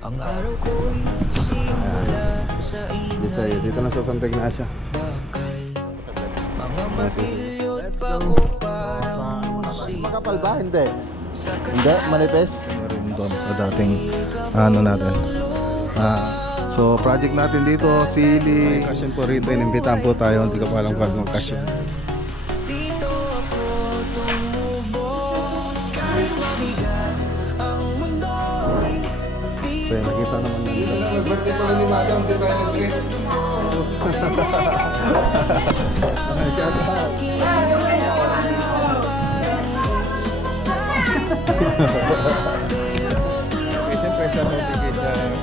Ang araw ko'y simula sa ingay. Dito na sa Santa Ignacia. Mga matilyot pa ko parang musika. Makapal ba? Hindi. Hindi? Manipes? Meron doon sa dating ano natin. So project natin dito, Sili. Kasyon po rito, inimbitahan po tayo. Hindi ka pa alam kung kasyon. Dito ako tumubok kahit mabigat ang mundo'y So yun, nakita naman nila. Birthday pala ni Madam, di tayo nag-greet. Siyempre sa notification.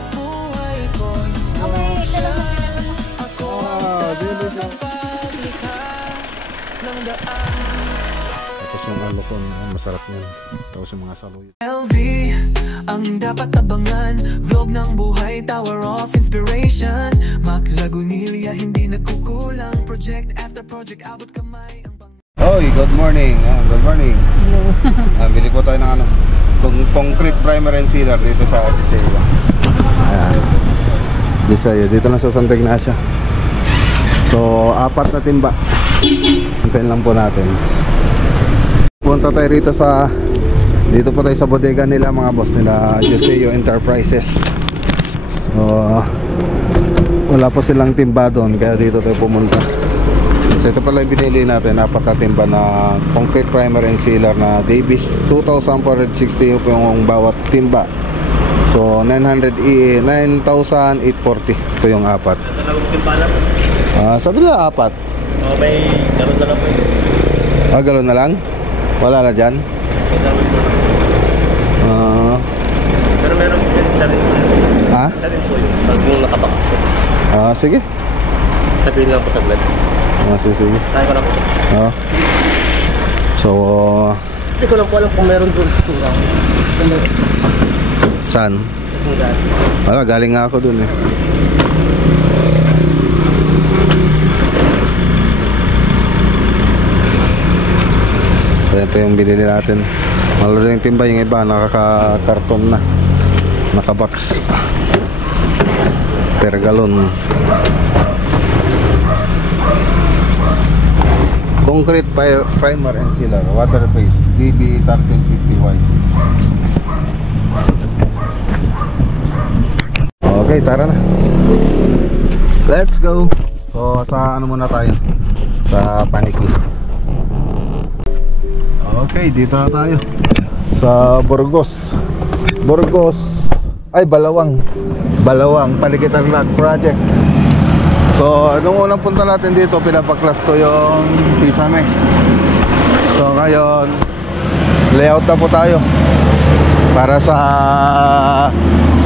Tapos yung alokon, masarap yan. Tapos yung mga saluyo. LV, ang dapat abangan. Vlog ng buhay, tower of inspiration. Maklagunilya, hindi nagkukulang. Project after project, abot kamay. Oy, good morning. Good morning. Hello. Bili po tayo ng ano, concrete primer and sealer dito sa Diseyo. Ayan. Diseyo, dito na sa Santa Ignacia. So, 4 na timba. Hintayin lang po natin. Punta tayo rito sa, dito po tayo sa bodega nila, mga boss nila, Diseyo Enterprises. So, wala po silang timba doon, kaya dito tayo pumunta. So ito pala yung binili natin, 4 na timba na concrete primer and sealer na Davis. 2,460 po yung bawat timba. So 9,840 ito yung 4. Sabi nila 4. May galon na lang po yun. Galon na lang? Wala na dyan? Pero meron po yun, siya rin po yun. Siya rin po yun, kung nakabox po. Sige. Sabihin lang po sa glad. Sige. Kaya ko na po. So Hindi ko lang po alam kung meron doon sa turang. saan? Wala, galing nga ako doon eh. So yan po yung binili natin. Malala yung timba, yung iba nakaka-karton na, naka-box per galon. Concrete primer and sealer, water base, DB 1350Y. Okay, tara na. Let's go. So sa ano muna tayo? Sa Paniki. Okay, dito na tayo sa Burgos. Balawang Paniki Tarlac project. So, nung unang punta natin dito, pinapaklas ko yung kisame. So, ngayon, layout na po tayo para sa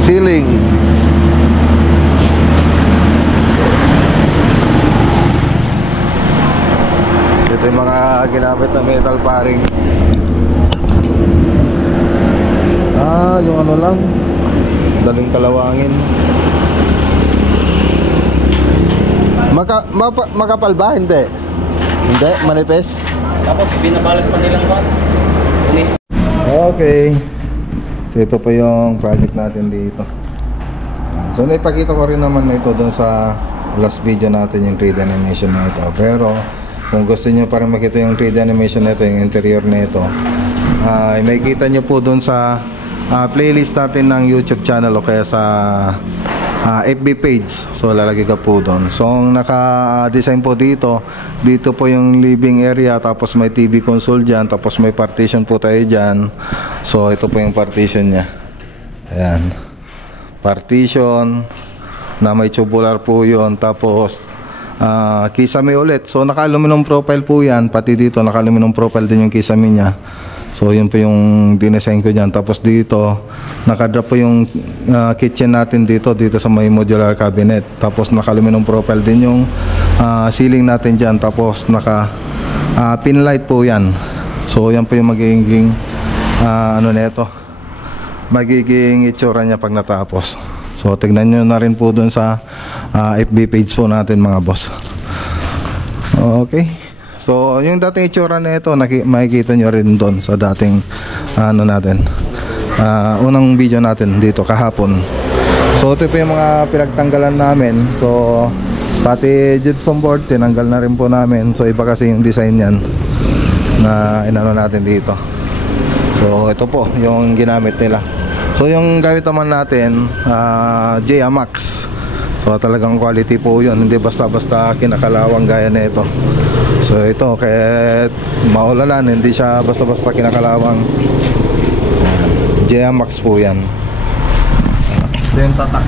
ceiling. Ito yung mga ginamit na metal paring. Yung ano lang, daling kalawangin. Makapal ba? Hindi. Hindi? Manipes? Tapos binabalot pa nilang one. Okay. So ito po yung project natin dito. So naipakita ko rin naman na ito doon sa last video natin, yung 3D animation na ito. Pero kung gusto nyo para makita yung 3D animation na ito, yung interior na ito, makikita nyo po doon sa playlist natin ng YouTube channel o kaya sa FB page. So lalagay ka po doon. So ang naka-design po dito po yung living area, tapos may TV console dyan, tapos may partition po tayo dyan. So ito po yung partition nya. Ayan, partition na may tubular po yun. Tapos kisame ulit. So naka aluminum profile po yan. Pati dito naka aluminum profile din yung kisame nya. So yun po yung dinesign ko dyan. Tapos dito nakadrop po yung kitchen natin dito sa may modular cabinet. Tapos naka aluminum profile din yung ceiling natin dyan. Tapos naka pin light po yan. So yan po yung magiging ano neto, magiging itsura nya pag natapos. So tignan nyo na rin po dun sa FB page po natin, mga boss. Okay. So yung dating itsura na ito makikita nyo rin doon sa dating ano natin, unang video natin dito kahapon. So ito po yung mga pinagtanggalan namin. So pati gypsum board tinanggal na rin po namin. So iba kasi yung design yan na inano natin dito. So ito po yung ginamit nila. So yung gamit naman natin JMax. So talagang quality po yun, hindi basta-basta kinakalawang gaya na ito. So ito kahit maulanan, hindi siya basta-basta kinakalawang. JMax po yan. Then tatak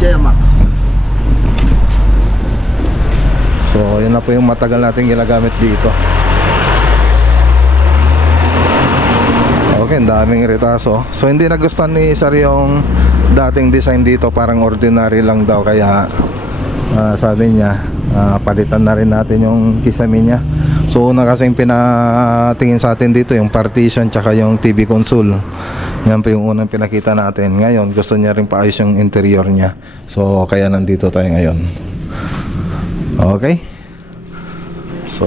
JMax. So yun na po yung matagal natin ginagamit dito. Okay, ang daming retaso. So hindi nagustuhan ni Sir yung dating design dito, parang ordinary lang daw. Kaya sabi niya palitan na rin natin yung kisame niya. So una kasing pinatingin sa atin dito yung partition tsaka yung TV console. Yan po yung unang pinakita natin. Ngayon gusto niya rin paayos yung interior niya. So kaya nandito tayo ngayon. Okay. So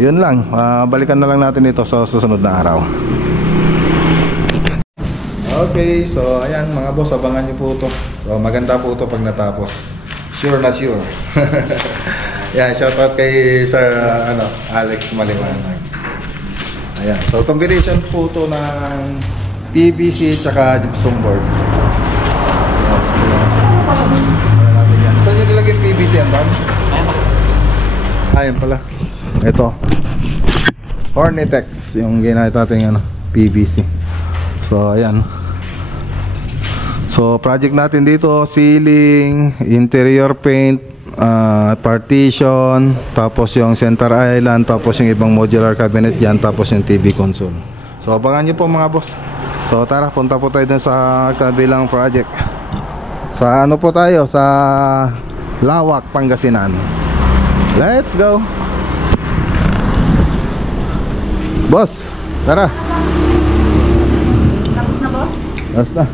yun lang, balikan na lang natin ito sa susunod na araw. Okay, so ayan mga boss, abangan nyo po ito. So maganda po ito pag natapos. Sure na sure. Yan, shoutout kay Sir Alex Maliwanag. Ayan, so combination po ito ng PVC tsaka gypsum board. Saan nyo nilagay PVC yan, Tom? Ayan pala. Ito Hornitex yung ginamit natin PVC. So ayan. So project natin dito, ceiling, interior paint, partition, tapos yung center island, tapos yung ibang modular cabinet dyan, tapos yung TV console. So abangan nyo po mga boss. So tara, punta po tayo dun sa kabilang project. Sa ano po tayo? Sa Lawak, Pangasinan. Let's go! Boss, tara! Tapos na, boss? Basta.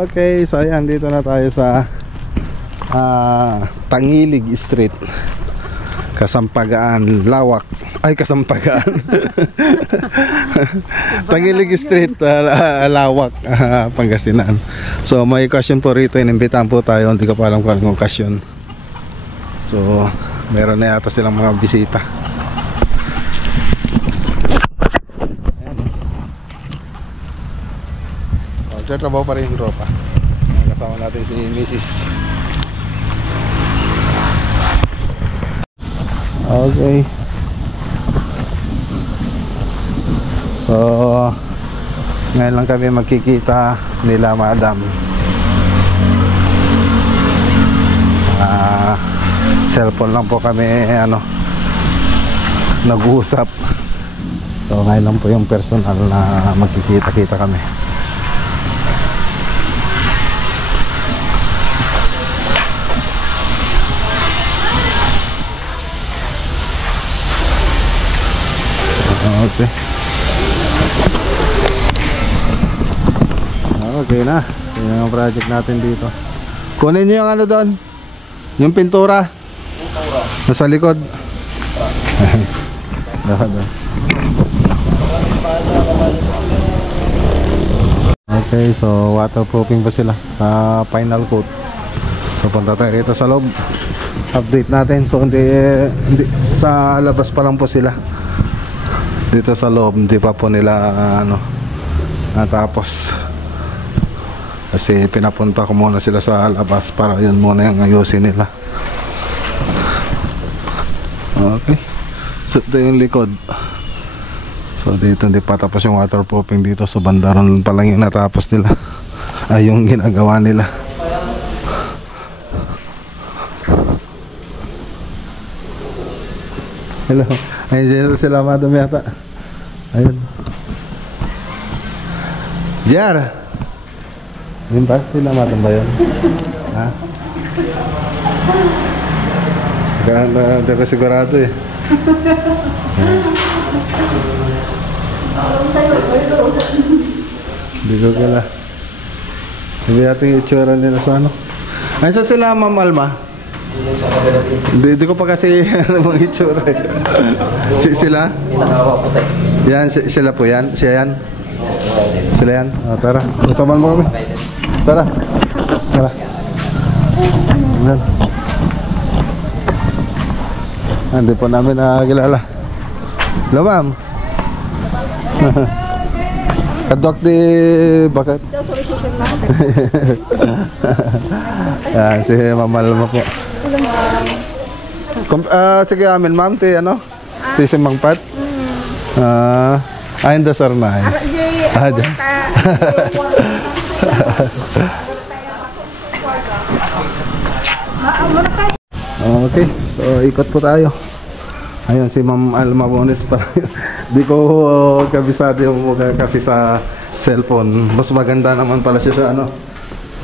Okay, so ayan, dito na tayo sa Tangilig Street, Kasampagaan, Lawak. Ay, Kasampagaan. Tangilig Street, Lawak, Pangasinan. So may okasyon po rito, inimbitahan po tayo. Hindi ko pa alam kung anong okasyon. So meron na yata silang mga bisita. Trabaho pa rin yung tropa. Kasama natin si Mrs. Okay. So ngayon lang kami magkikita nila Madam. Cellphone lang po kami nag-uusap. So ngayon lang po yung personal na magkikita-kita kami. Okay. Okay na. Yan ang project natin dito. Kunin niyo yung doon. Yung pintura. Nasa likod. Okay, so waterproofing pa sila sa final coat. So punta tayo rito sa loob. Update natin. So hindi sa labas pa lang po sila. Dito sa loob hindi pa po nila natapos. Kasi pinapunta ko muna sila sa labas para yun muna yung ayusin nila. Okay. So ito yung likod. So dito hindi pa tapos yung waterproofing dito. So bandaron pa lang yung natapos nila. Ay yung ginagawa nila. Hello. Ayun dito sila Madam yata. Ayun. Jar. Yung ba sila Madam ba yun? Ha? Hindi ko sigurado eh. Hindi ko kala. Hindi natin yung itsura nila sa ano. Ayun sa sila Ma'am Alma. Sa kabila din. Di ko pa kasi ano mga itsura eh. Sila? Pinakawa puti. Yan, sila po yan? Siya yan? Sila yan? Tara, usaman mo kami. Tara. Tara. Yan. Hindi po namin nakakilala. Hello, ma'am. Kadok di bakit? Yan, si Mamal mo po. Sige amin, ma'am. Ti ano? Ti simangpat? Ayun da sir na. Dyan. Okay, so ikot po tayo. Ayun si Ma'am Alma Bones pa. Di ko kabisado yung mukha kasi sa cellphone. Mas maganda naman pala siya sa ano,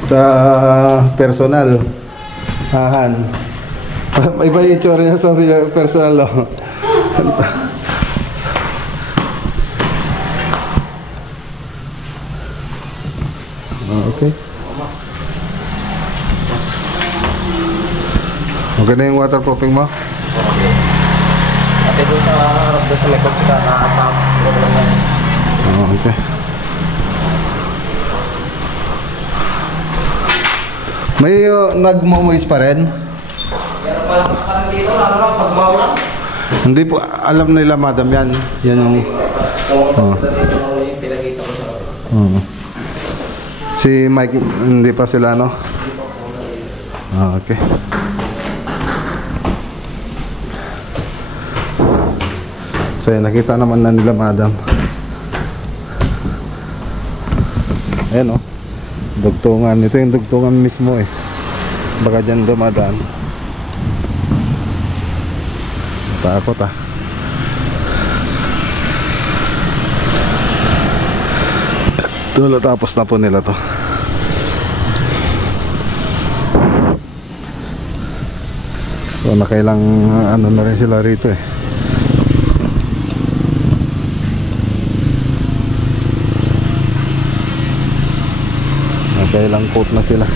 sa personal. Ahan. Iba yung itsura niya sa personal. No? Okay. Okay na yung waterproofing mo? Pati doon sa harap doon sa may kotse ka, nakapang. Okay. May nagmo-moist pa rin? Pero parang dito, lalo lang pag maulan. Hindi po, alam nila madam yan. Yan yung... Pinagita ko sa Si Mike, hindi pa sila no? Okay. So yan, nakita naman na nila madam. Ayan o, dugtungan. Ito yung dugtungan mismo eh. Baka dyan dumadaan. Takot ah. Tulo tapos na po nila to. So nakailang ano na rin sila rito eh. Nakailang coat na sila.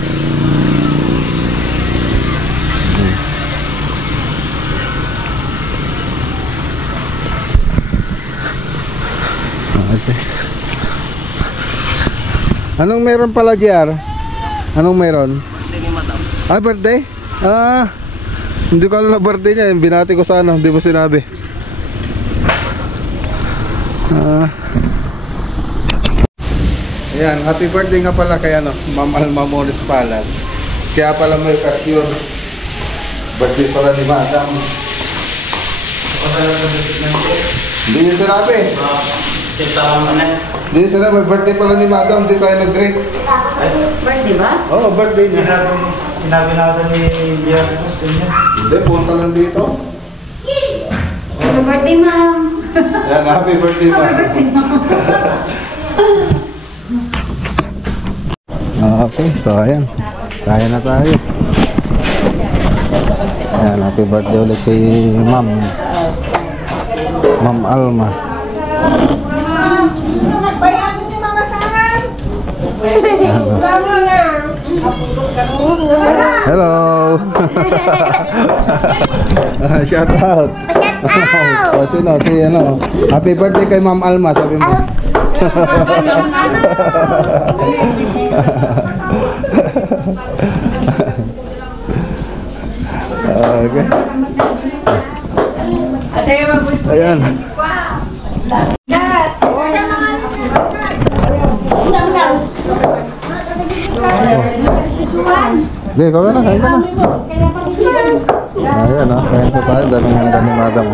Okay. Anong meron pala, JR? Anong meron? Birthday ni madam. Birthday? Hindi ko alam na birthday niya. Binati ko sana, hindi mo sinabi. Ayan, happy birthday nga pala kay ano, Ma'am Alma Bones pala. Kaya pala may okasyon. Birthday pala ni Madam. Hindi niyo sinabi. Hindi niyo sinabi, birthday pala ni Madam. Hindi tayo nag-greet. Birthday ba? Oo, birthday niya. Sinabi natin ni Jer. Hindi, punta lang dito. Happy birthday, ma'am. Ayan, happy birthday, Ma'am. Okay, so ayan. Kaya na tayo. Ayan, happy birthday ulit kay Ma'am Alma. Bayaran niyo mga tangan. Tama na. Hello. Shout out. O sino? Si ano? Happy birthday kay Ma'am Alma, sabi mo. Okay. Ayan. Hindi, kawin na, kain ka na. Ayan o, kain po tayo. Daming handa ni Madam.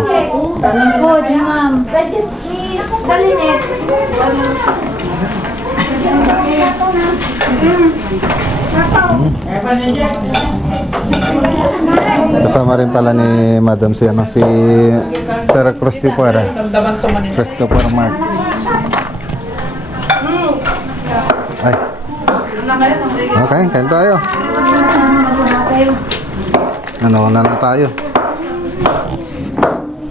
Good, ma'am. Dalinit. Kasama rin pala ni Madam si ano, si Sir Christopher. Christopher Mark. Ay. Okay, kain tayo. Ano na tayo?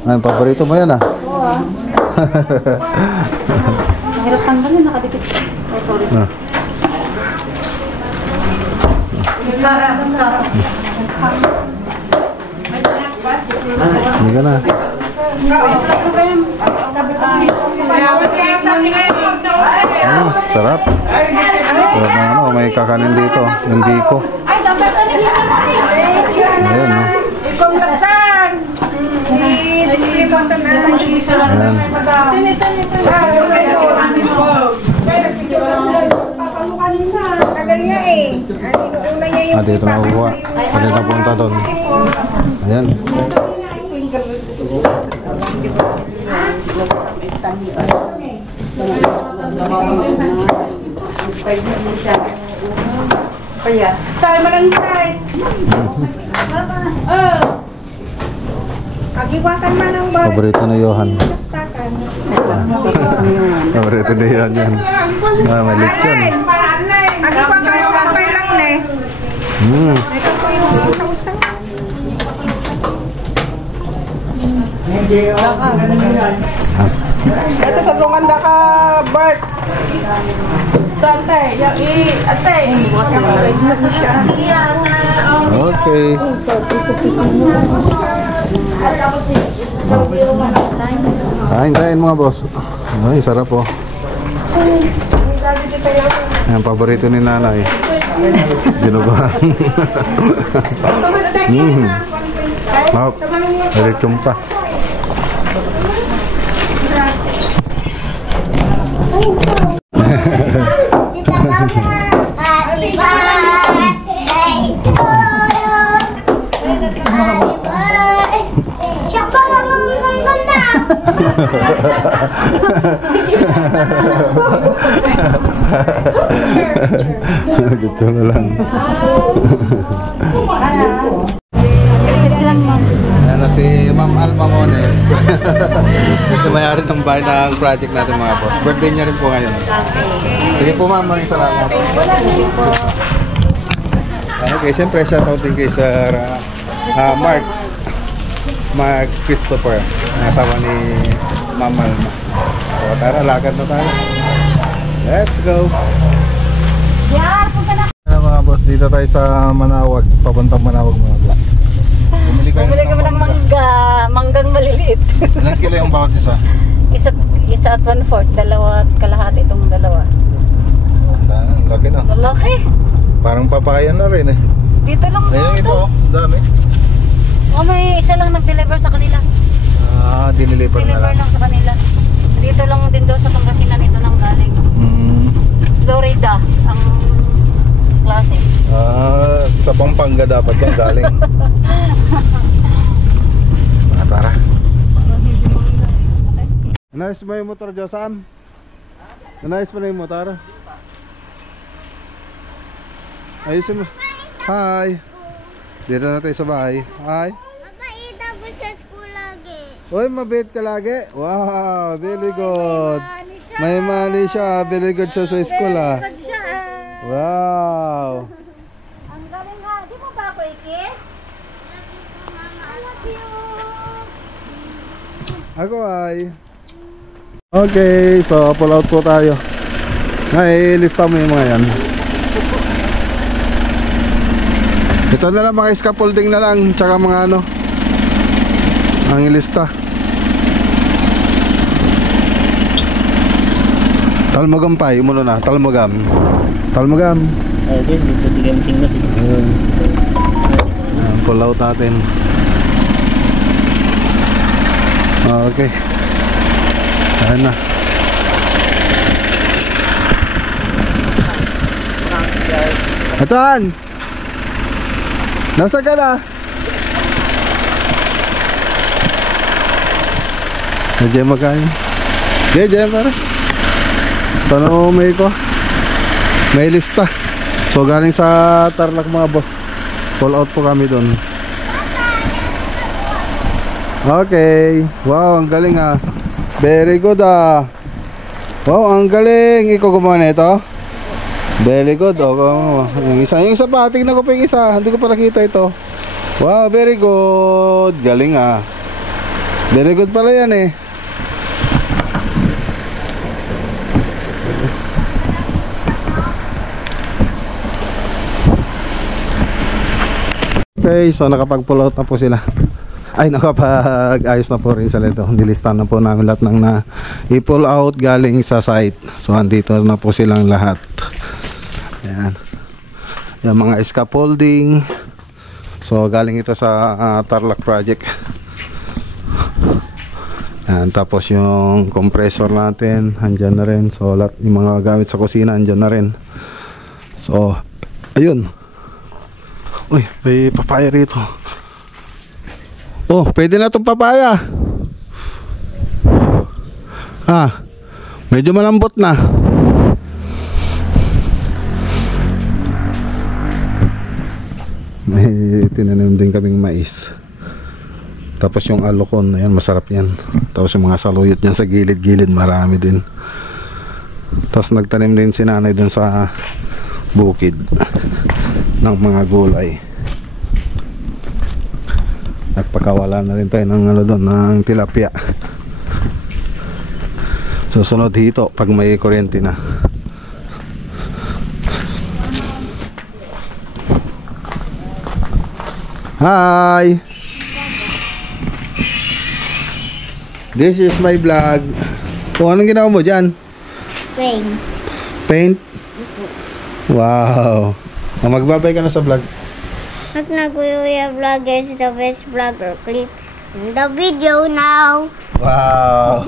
Ay, paborito mo yan ah. Oo. Mahirap tanggalin, nakadikit. Oh, sorry. Hindi ka na. Sarap. Sarap na ano, may kakanin dito. Yung biko. Ayan, no? Tagal niya eh. Inuuna niya yung Dito na kukuha. Pwede na punta doon. Ayan. kaya. Tayo malang side. Agiwakan man ang bar. Paborito na Johan. Paborito na Johan yan. May lechon. Agiwakan mo lang pa lang na eh. Ito po yung usang-usang. Ito sa Rwanda ka, Bert. Ate, ate. Okay. Kain mga boss. Ay, sarap po. Yan, paborito ni nanay. Sinuguhan. Wow, lechon pa. Dito na lang. Ayan na si Ma'am Alma Mones. Ito mayari ng bahay ng project natin mga boss. Birthday niya rin po ngayon. Sige po ma'am, maraming salamat. Okay, siyempre shoutout din kay Sir Mark Christopher, asawa ni Ma'am Alma. So tara, lakad na tayo. Let's go! Mga boss, dito tayo sa Manawag, papuntang Manawag mga boss. Bumili ka ng manggang maliliit. Ilang kilo yung bawat isa? Isa at 1/4, dalawa at kalahati itong dalawa. Ang laki na. Lalaki. Parang papaya na rin eh. Dito lang Ayun ito. ito, dami. May isa lang nag-deliver sa kanila. Diniliver na Deliver lang. lang sa kanila. Dito lang din daw sa Pangasinan ito nang galing. Florida ang klase. Sa Pampanga dapat yung galing. Tara. Anayos mo yung motor, Josam? Anayos mo na yung motor? Ayusin mo. Hi. Dito na tayo sa bahay. Hi. Mabait ako sa school lagi. Uy, mabait ka lagi. Wow, very good. May money siya. Very good siya sa school ah. Wow. Ang galing nga. Di mo ba ako i-kiss? Ako ay. Okay, so pull out po tayo. Ay, lista mo yung mga yan. Ito na lang, mga scaffolding na lang. Tsaka mga ano, ang ilista. Talmogam pa, yung muna na. Talmogam. Talmogam. Ayun. Pull out natin. Okay. Ayan na. Atan! Nasa ka na? Diyan magkain. Diyan pare. Tanong may ko. May lista. So galing sa Tarlac mga boss. Pull out po kami doon. Okay. Wow, ang galing ah. Very good ah. Wow, ang galing. Ikaw gumawa na ito? Very good. Yung isa pa, tignan ko pa yung isa. Hindi ko pa nakita ito. Wow, very good. Galing ah. Very good pala yan eh. Okay, so nakapag-pull out na po sila. ay nakapag-ayos na po rin sila ito. Nilistan na po namin lahat ng i-pull out galing sa site. So andito na po silang lahat. Ayan. Yung mga scaffolding. So galing ito sa Tarlac project. Ayan. Tapos yung compressor natin andyan na rin. So lahat yung mga gamit sa kusina andyan na rin. So ayun. Uy, may papaya rito. Oh, pwede na itong papaya. Medyo malambot na. May tinanim din kaming mais. Tapos yung alokon, ayan, masarap yan. Tapos yung mga saluyot dyan sa gilid-gilid, marami din. Tapos nagtanim din si nanay dun sa bukid ng mga gulay. Nagpakawala na rin tayo ng doon, ng tilapia. Susunod hito pag may kuryente na. Hi! This is my vlog. Kung anong ginawa mo dyan? Paint. Paint? Wow! Magbabay ka na sa vlog. At Kuya Vlogger is the best vlogger. Click the video now. Wow!